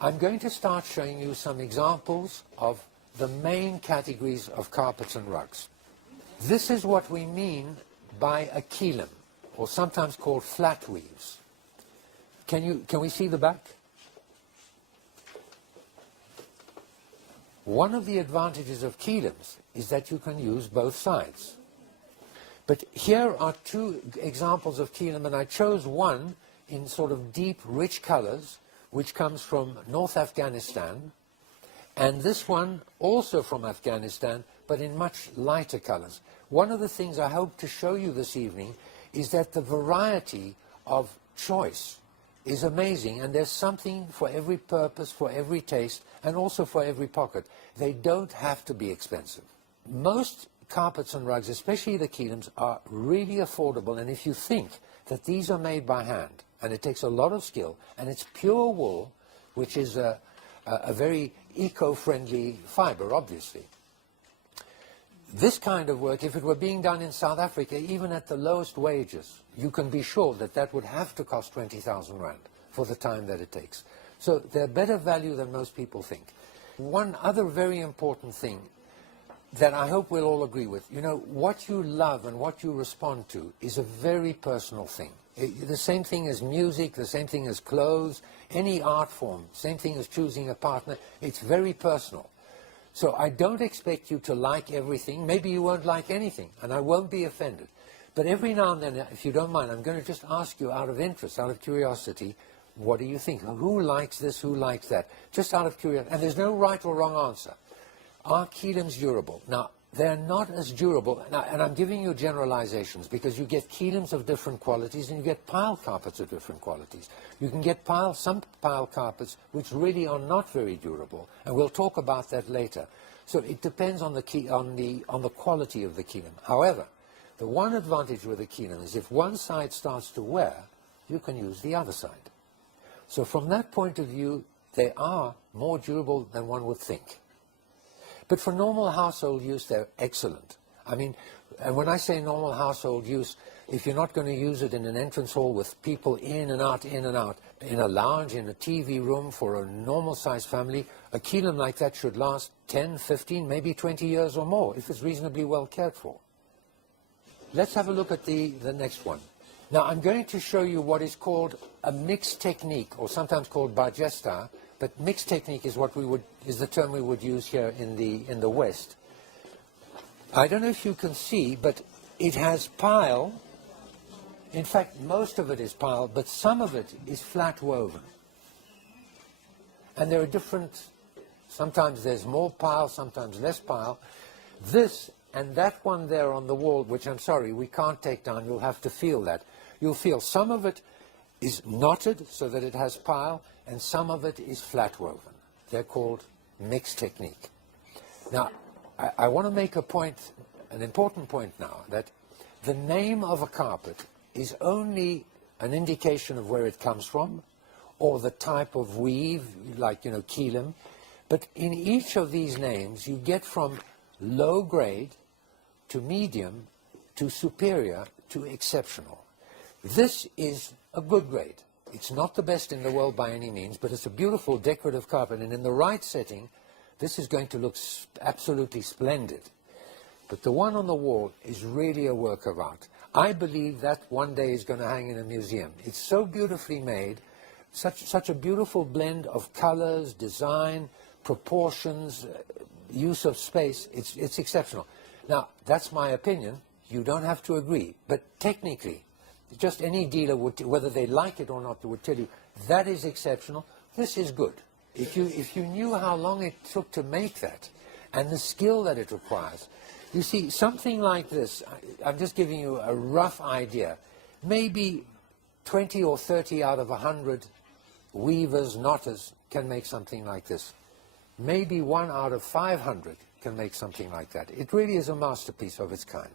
I'm going to start showing you some examples of the main categories of carpets and rugs. This is what we mean by a Kelim, or sometimes called flat weaves. Can we see the back? One of the advantages of Kelims is that you can use both sides. But here are two examples of Kelim, and I chose one in sort of deep, rich colors, which comes from North Afghanistan, and this one also from Afghanistan, but in much lighter colors. One of the things I hope to show you this evening is that the variety of choice is amazing, and there's something for every purpose, for every taste, and also for every pocket. They don't have to be expensive. Most carpets and rugs, especially the Kelims, are really affordable, and if you think that these are made by hand, and it takes a lot of skill, and it's pure wool, which is a very eco-friendly fiber, obviously. This kind of work, if it were being done in South Africa, even at the lowest wages, you can be sure that that would have to cost 20,000 rand for the time that it takes. So they're better value than most people think. One other very important thing that I hope we'll all agree with, you know, what you love and what you respond to is a very personal thing. The same thing as music, the same thing as clothes, any art form, same thing as choosing a partner. It's very personal. So I don't expect you to like everything. Maybe you won't like anything, and I won't be offended. But every now and then, if you don't mind, I'm going to just ask you out of interest, out of curiosity, what do you think? Who likes this? Who likes that? Just out of curiosity. And there's no right or wrong answer. Are Kelims durable? Now, they're not as durable, and I'm giving you generalizations because you get Kelims of different qualities and you get pile carpets of different qualities. You can get some pile carpets which really are not very durable, and we'll talk about that later. So it depends on the quality of the Kelim. However, the one advantage with the Kelim is if one side starts to wear, you can use the other side. So from that point of view, they are more durable than one would think. But for normal household use, they're excellent. I mean, and when I say normal household use, if you're not going to use it in an entrance hall with people in and out, in a lounge, in a TV room for a normal-sized family, a Kelim like that should last 10, 15, maybe 20 years or more, if it's reasonably well cared for. Let's have a look at the next one. Now, I'm going to show you what is called a mixed technique, or sometimes called bargesta, but mixed technique is the term we would use here in the West. I don't know if you can see, but it has pile. In fact, most of it is pile, but some of it is flat woven. And there are different, sometimes there's more pile, sometimes less pile. This and that one there on the wall, which I'm sorry, we can't take down, you'll have to feel that. You'll feel some of it is knotted so that it has pile, and some of it is flat woven. They're called mixed technique. Now, I want to make a point, an important point now, that the name of a carpet is only an indication of where it comes from, or the type of weave, like, you know, Kelim. But in each of these names, you get from low grade to medium to superior to exceptional. This is a good grade. It's not the best in the world by any means, but it's a beautiful decorative carpet, and in the right setting, this is going to look absolutely splendid. But the one on the wall is really a work of art. I believe that one day is going to hang in a museum. It's so beautifully made, such a beautiful blend of colors, design, proportions, use of space. It's exceptional. Now, that's my opinion. You don't have to agree, but technically, just any dealer would, whether they like it or not, would tell you that is exceptional. This is good. If you knew how long it took to make that and the skill that it requires, you see, something like this, I'm just giving you a rough idea, maybe 20 or 30 out of 100 weavers, knotters can make something like this. Maybe 1 out of 500 can make something like that. It really is a masterpiece of its kind.